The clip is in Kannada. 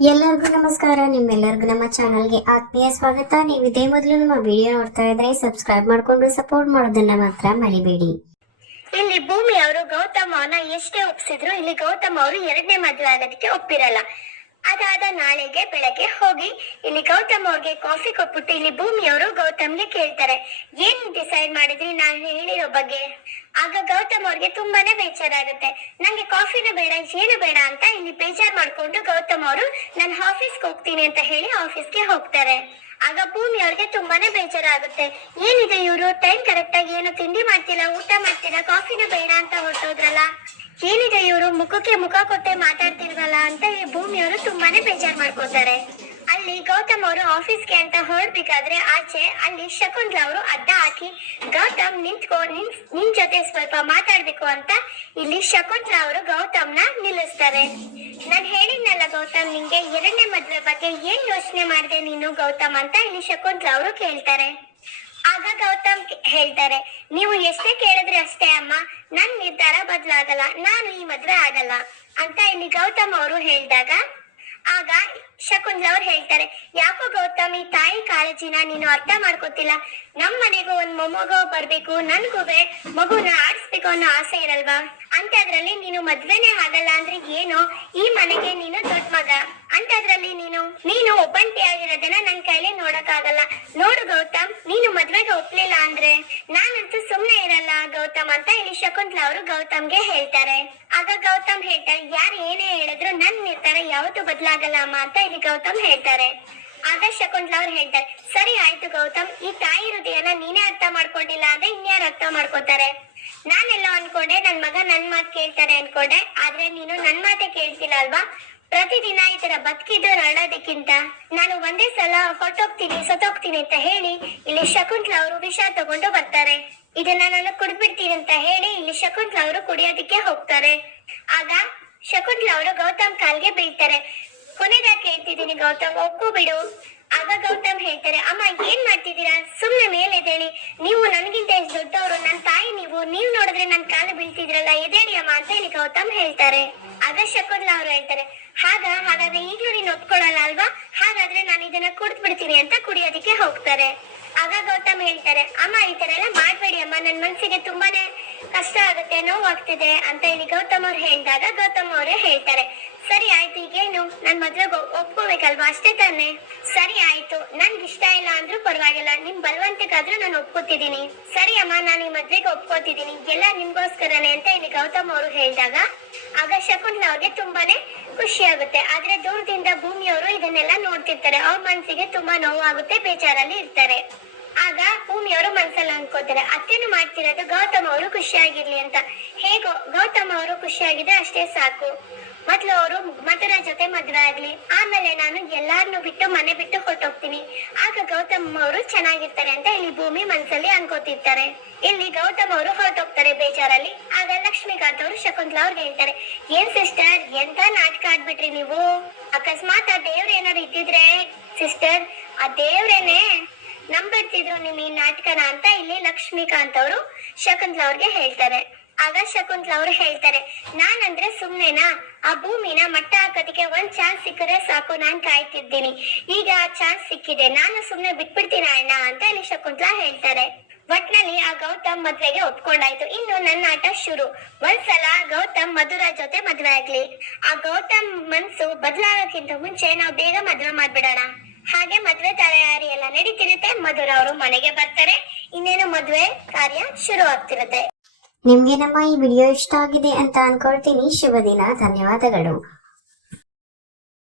ಎಲ್ಲರಿಗೂ ನಮಸ್ಕಾರ, ನಿಮ್ಮೆಲ್ಲರಿಗೂ ನಮ್ಮ ಚಾನಲ್ಗೆ ಆತ್ಮೀಯ ಸ್ವಾಗತ. ನೀವು ಇದೇ ಮೊದಲು ನಮ್ಮ ವಿಡಿಯೋ ನೋಡ್ತಾ ಇದ್ರೆ ಸಬ್ಸ್ಕ್ರೈಬ್ ಮಾಡ್ಕೊಂಡು ಸಪೋರ್ಟ್ ಮಾಡೋದನ್ನ ಮಾತ್ರ ಮರಿಬೇಡಿ. ಇಲ್ಲಿ ಭೂಮಿ ಅವರು ಗೌತಮ ಅವನ್ನ ಎಷ್ಟೇ ಒಪ್ಸಿದ್ರು, ಇಲ್ಲಿ ಗೌತಮ್ ಅವರು ಎರಡನೇ ಮದುವೆ ಆಗೋದಕ್ಕೆ ಒಪ್ಪಿರಲ್ಲ. ಅದಾದ ನಾಳೆಗೆ ಬೆಳಗ್ಗೆ ಹೋಗಿ ಇಲ್ಲಿ ಗೌತಮ್ ಅವ್ರಿಗೆ ಕಾಫಿ ಕೊಟ್ಬಿಟ್ಟು ಇಲ್ಲಿ ಭೂಮಿಯವರು ಗೌತಮ್ಗೆ ಕೇಳ್ತಾರೆ. ಏನ್ ಡಿಸೈಡ್ ಮಾಡಿದ್ರಿ ನಾನು ಹೇಳಿರೋ ಬಗ್ಗೆ? ಆಗ ಗೌತಮ್ ಅವ್ರಿಗೆ ತುಂಬಾನೇ ಬೇಜಾರಾಗುತ್ತೆ. ನಂಗೆ ಕಾಫಿನ ಬೇಡ, ಏನು ಬೇಡ ಅಂತ ಇಲ್ಲಿ ಬೇಜಾರ್ ಮಾಡ್ಕೊಂಡು ಗೌತಮ್ ಅವರು ನಾನು ಆಫೀಸ್ಗೆ ಹೋಗ್ತೀನಿ ಅಂತ ಹೇಳಿ ಆಫೀಸ್ಗೆ ಹೋಗ್ತಾರೆ. ಆಗ ಭೂಮಿ ಅವ್ರಿಗೆ ತುಂಬಾನೇ ಬೇಜಾರಾಗುತ್ತೆ. ಏನಿದೆ ಇವರು? ಟೈಮ್ ಕರೆಕ್ಟ್ ಆಗಿ ಏನು ತಿಂಡಿ ಮಾಡ್ತಿಲ್ಲ, ಊಟ ಮಾಡ್ತಿಲ್ಲ ಕಾಫಿನೂ ಬೇಡ ಅಂತ ಹೊರಟೋದ್ರಲ್ಲ. ಏನಿದೆ ಇವರು? ಮುಖಕ್ಕೆ ಮುಖ ಕೊಟ್ಟೆ ಮಾತಾಡ್ತಿಲ್ವಲ್ಲ ಅಂತ ಈ ಭೂಮಿಯವರು ತುಂಬಾನೇ ಬೇಜಾರ್ ಮಾಡ್ಕೋತಾರೆ. ಅಲ್ಲಿ ಗೌತಮ್ ಅವರು ಆಫೀಸ್ಗೆ ಅಂತ ಹೊರಡ್ಬೇಕಾದ್ರೆ ಆಚೆ ಅಲ್ಲಿ ಶಕುಂತಲ ಅವರು ಅಡ್ಡ ಹಾಕಿ, ಗೌತಮ್, ನಿಂತ್ಕೊ, ನಿನ್ ನಿನ್ ಜೊತೆ ಸ್ವಲ್ಪ ಮಾತಾಡ್ಬೇಕು ಅಂತ ಇಲ್ಲಿ ಶಕುಂತಲ ಅವರು ಗೌತಮ್ನ ನಿಲ್ಲಿಸ್ತಾರೆ. ನಾನು ಹೇಳಿದ್ನಲ್ಲ ಗೌತಮ್ ನಿಂಗೆ ಎರಡನೇ ಮದ್ವೆ ಬಗ್ಗೆ ಏನ್ ಯೋಚನೆ ಮಾಡಿದೆ ನೀನು ಗೌತಮ್ ಅಂತ ಇಲ್ಲಿ ಶಕುಂತಲ ಅವರು ಕೇಳ್ತಾರೆ. ಆಗ ಗೌತಮ್ ಹೇಳ್ತಾರೆ, ನೀವು ಎಷ್ಟೇ ಕೇಳಿದ್ರೆ ಅಷ್ಟೇ ಅಮ್ಮ, ನನ್ ನಿರ್ಧಾರ ಬದಲಾಗಲ್ಲ, ನಾನು ಈ ಮದ್ವೆ ಆಗಲ್ಲ. ಅಂತ ಇಲ್ಲಿ ಗೌತಮ್ ಅವರು ಹೇಳಿದಾಗ ಆಗ ಶಕುಂತಲ ಅವ್ರು ಹೇಳ್ತಾರೆ, ಯಾಕೋ ಗೌತಮ್, ಈ ತಾಯಿ ಕಾಳಜಿನ ನೀನು ಅರ್ಥ ಮಾಡ್ಕೋತಿಲ್ಲ. ನಮ್ ಮನೆಗೂ ಒಂದ್ ಮೊಮ್ಮಗ ಬರ್ಬೇಕು, ನನ್ಗೂವೆ ಮಗುನ ಆಡಿಸ್ಬೇಕು ಅನ್ನೋ ಆಸೆ ಇರಲ್ವಾ? ಅಂತದ್ರಲ್ಲಿ ನೀನು ಮದ್ವೆನೇ ಆಗಲ್ಲ ಅಂದ್ರೆ ಏನು? ಈ ಮನೆಗೆ ನೀನು ದೊಡ್ಡ ಮಗ. ಅಂತದ್ರಲ್ಲಿ ನೀನು? ನೀನು ಒಬ್ಬಂಟಿ ಆಗಿರೋದನ್ನ ನನ್ ಕೈಲಿ ನೋಡಕ್ಕಾಗಲ್ಲ. ನೋಡು ಗೌತಮ್, ನೀನು ಮದ್ವೆಗೆ ಒಪ್ಲಿಲ್ಲ ಅಂದ್ರೆ? ನಾನಂತೂ ಸುಮ್ನೆ ಇರಲ್ಲ ಗೌತಮ್ ಅಂತ ಇಲ್ಲಿ ಶಕುಂತ್ಲ ಅವರು ಗೌತಮ್ಗೆ ಹೇಳ್ತಾರೆ. ಆಗ ಗೌತಮ್ ಹೇಳ್ತಾರೆ, ಯಾರು ಏನೇ ಹೇಳಿದ್ರು ನನ್ ಯಾವತ್ತೂ ಬದಲಾಗಲ್ಲ ಅಮ್ಮ ಅಂತ ಇಲ್ಲಿ ಗೌತಮ್ ಹೇಳ್ತಾರೆ. ಆಗ ಶಕುಂತ್ಲ ಅವ್ರು ಹೇಳ್ತಾರೆ, ಸರಿ ಆಯ್ತು ಗೌತಮ್, ಈ ತಾಯಿ ಹೃದಯನ ನೀನೇ ಅರ್ಥ ಮಾಡ್ಕೊಂಡಿಲ್ಲ ಅಂದ್ರೆ ಇನ್ಯಾರು ಅರ್ಥ ಮಾಡ್ಕೋತಾರೆ? ನಾನೆಲ್ಲ ಅನ್ಕೊಂಡೆ, ನನ್ ಮಗ ನನ್ ಮಾತ್ ಕೇಳ್ತಾರೆ ಅನ್ಕೊಂಡೆ, ಆದ್ರೆ ನೀನು ನನ್ ಮಾತೆ ಕೇಳ್ತಿಲ್ಲ ಅಲ್ವಾ? ಪ್ರತಿದಿನ ಈ ತರ ಬದುಕಿದ್ದು ನರಳೋದಕ್ಕಿಂತ ನಾನು ಒಂದೇ ಸಲ ಹೊಟ್ಟೋಗ್ತೀನಿ ಸತ್ತೋಗ್ತೀನಿ ಅಂತ ಹೇಳಿ ಇಲ್ಲಿ ಶಕುಂತಲ ಅವರು ವಿಷ ತಗೊಂಡು ಬರ್ತಾರೆ. ಇದನ್ನ ನಾನು ಕುಡ್ಬಿಡ್ತೀನಿ ಅಂತ ಹೇಳಿ ಇಲ್ಲಿ ಶಕುಂತಲ ಅವರು ಕುಡಿಯೋದಿಕ್ಕೆ ಹೋಗ್ತಾರೆ. ಆಗ ಶಕುಂತ್ಲ ಅವರು ಗೌತಮ್ ಕಾಲ್ಗೆ ಬೀಳ್ತಾರೆ. ಕೊನೆದಾಗ ಕೇಳ್ತಿದ್ದೀನಿ ಗೌತಮ್? ಒಪ್ಪು ಬಿಡು. ಆಗ ಗೌತಮ್ ಹೇಳ್ತಾರೆ, ಅಮ್ಮ, ಏನ್ ಮಾಡ್ತಿದ್ದೀರಾ? ಸುಮ್ನೆ ಮೇಲೆ ಎದೇಳಿ ನೀವು ನನ್ಗಿಂತ ಎಷ್ಟು ದೊಡ್ಡವರು? ನನ್ನ ತಾಯಿ ನೀವು. ನೀವ್ ನೋಡಿದ್ರೆ ನನ್ ಕಾಲು ಬೀಳ್ತಿದ್ರಲ್ಲ ಎದೇಳಿ ಅಮ್ಮ ಅಂತ ಹೇಳಿ ಗೌತಮ್ ಹೇಳ್ತಾರೆ. ಆಗ ಶಕುಂತ್ಲ ಅವರು ಹೇಳ್ತಾರೆ, ಹಾಗ, ಹಾಗಾದ್ರೆ ಈಗ್ಲೂ ನೀನ್ ಒಪ್ಕೊಳ್ಳಲ್ಲ ಅಲ್ವಾ? ಹಾಗಾದ್ರೆ ನಾನು ಇದನ್ನ ಕುಡ್ದ್ ಬಿಡ್ತೀನಿ ಅಂತ ಕುಡಿಯೋದಕ್ಕೆ ಹೋಗ್ತಾರೆ. ಆಗ ಗೌತಮ್ ಹೇಳ್ತಾರೆ, ಅಮ್ಮ, ಈ ತರ ಎಲ್ಲ ಮಾಡ್ಬೇಡಿ ಅಮ್ಮ. ನನ್ ಮನ್ಸಿಗೆ ತುಂಬಾನೇ ಕಷ್ಟ ಆಗುತ್ತೆ, ನೋವಾಗ್ತಿದೆ ಅಂತ ಹೇಳಿ ಗೌತಮ್ ಅವ್ರು ಹೇಳಿದಾಗ ಗೌತಮ್ ಅವರೇ ಹೇಳ್ತಾರೆ. ಸರಿ ಆಯ್ತು, ಈಗೇನು? ನನ್ ಮದ್ವೆಗೆ ಒಪ್ಕೋಬೇಕಲ್ವಾ? ಅಷ್ಟೇ ತಾನೇ. ಸರಿ ಆಯ್ತು ನನ್ಗೆ ಇಷ್ಟ ಇಲ್ಲ ಅಂದ್ರೂ ಪರವಾಗಿಲ್ಲ. ನಿಮ್ ಬಲವಂತಕ್ಕಾದ್ರೂ ನಾನು ಒಪ್ಕೋತಿದ್ದೀನಿ. ಸರಿ ಅಮ್ಮ, ನಾನು ಈ ಮದ್ವೆಗೆ ಒಪ್ಕೋತಿದ್ದೀನಿ. ಎಲ್ಲ ನಿಮ್ಗೋಸ್ಕರನೇ ಅಂತ ಇಲ್ಲಿ ಗೌತಮ್ ಅವರು ಹೇಳಿದಾಗ ಆಗ ಶಕುಂತಲ ಅವ್ರಿಗೆ ತುಂಬಾನೇ ಖುಷಿ ಆಗುತ್ತೆ. ಆದ್ರೆ ದೂರದಿಂದ ಭೂಮಿಯವರು ಇದನ್ನೆಲ್ಲ ನೋಡ್ತಿರ್ತಾರೆ. ಅವ್ರ ಮನ್ಸಿಗೆ ತುಂಬಾ ನೋವಾಗುತ್ತೆ, ಬೇಜಾರಲ್ಲಿ ಇರ್ತಾರೆ. ಆಗ ಭೂಮಿಯವರು ಮನ್ಸಲ್ಲಿ ಅನ್ಕೋತಾರೆ ಅತ್ತೆನು ಮಾಡ್ತಿರೋದು ಗೌತಮ್ ಅವರು ಖುಷಿಯಾಗಿರ್ಲಿ ಅಂತ. ಹೇಗೋ, ಗೌತಮ್ ಅವರು ಖುಷಿಯಾಗಿದ್ರೆ ಅಷ್ಟೇ ಸಾಕು. ಮೊದ್ಲು ಅವರು ಮಧುರ ಜೊತೆ ಮದ್ವೆ ಆಗ್ಲಿ, ಆಮೇಲೆ ನಾನು ಎಲ್ಲಾರನ್ನು ಬಿಟ್ಟು ಮನೆ ಬಿಟ್ಟು ಹೊರಟೋಗ್ತೀನಿ. ಆಗ ಗೌತಮ್ ಅವರು ಚೆನ್ನಾಗಿರ್ತಾರೆ ಅಂತ ಇಲ್ಲಿ ಭೂಮಿ ಮನ್ಸಲ್ಲಿ ಅನ್ಕೋತಿರ್ತಾರೆ. ಇಲ್ಲಿ ಗೌತಮ್ ಅವರು ಹೊರಟೋಗ್ತಾರೆ ಬೇಜಾರಲ್ಲಿ. ಆಗ ಲಕ್ಷ್ಮೀಕಾಂತ್ ಅವರು ಶಕುಂತಲಾ ಅವ್ರಿಗೆ ಹೇಳ್ತಾರೆ, ಏನ್ ಸಿಸ್ಟರ್, ಎಂತ ನಾಟಕ ಆಡ್ಬಿಟ್ರಿ ನೀವು? ಅಕಸ್ಮಾತ್ ಆ ದೇವ್ರ ಏನಾರು ಇದ್ದಿದ್ರೆ, ಸಿಸ್ಟರ್, ಆ ದೇವ್ರೇನೆ ನಂಬಿಡ್ತಿದ್ರು ನಿಮ್ ಈ ನಾಟಕನ ಅಂತ ಇಲ್ಲಿ ಲಕ್ಷ್ಮೀಕಾಂತ್ ಅವರು ಶಕುಂತಲಾ ಅವ್ರಿಗೆ ಹೇಳ್ತಾರೆ. ಆಗ ಶಕುಂತ್ಲ ಅವರು ಹೇಳ್ತಾರೆ, ನಾನಂದ್ರೆ ಸುಮ್ನೆನಾ? ಆ ಭೂಮಿನ ಮಟ್ಟ ಹಾಕೋದಕ್ಕೆ ಒಂದ್ ಚಾನ್ಸ್ ಸಿಕ್ಕರೆ ಸಾಕು, ನಾನ್ ಕಾಯ್ತಿದ್ದೀನಿ. ಈಗ ಆ ಚಾನ್ಸ್ ಸಿಕ್ಕಿದೆ, ನಾನು ಸುಮ್ನೆ ಬಿಟ್ಬಿಡ್ತೀನಿ ಅಣ್ಣ ಅಂತ ಇಲ್ಲಿ ಶಕುಂತಲಾ ಹೇಳ್ತಾರೆ. ಒಟ್ನಲ್ಲಿ ಆ ಗೌತಮ್ ಮದ್ವೆಗೆ ಒಪ್ಕೊಂಡಾಯ್ತು. ಇನ್ನು ನನ್ನ ಆಟ ಶುರು. ಒಂದ್ಸಲ ಗೌತಮ್ ಮಧುರ ಜೊತೆ ಮದ್ವೆ ಆಗ್ಲಿ. ಆ ಗೌತಮ್ ಮನ್ಸು ಬದಲಾಗೋಕ್ಕಿಂತ ಮುಂಚೆ ನಾವು ಬೇಗ ಮದ್ವೆ ಮಾಡ್ಬಿಡೋಣ. ಹಾಗೆ ಮದ್ವೆ ತಯಾರಿ ಎಲ್ಲ ನಡೀತಿರುತ್ತೆ. ಮಧುರ ಅವರು ಮನೆಗೆ ಬರ್ತಾರೆ. ಇನ್ನೇನು ಮದ್ವೆ ಕಾರ್ಯ ಶುರು ಆಗ್ತಿರುತ್ತೆ ನಿಮ್ಗೆ ನಮ್ಮ ಈ ವಿಡಿಯೋ ಇಷ್ಟ ಆಗಿದೆ ಅಂತ ಅನ್ಕೊಳ್ತೀನಿ. ಶುಭ ದಿನ. ಧನ್ಯವಾದಗಳು.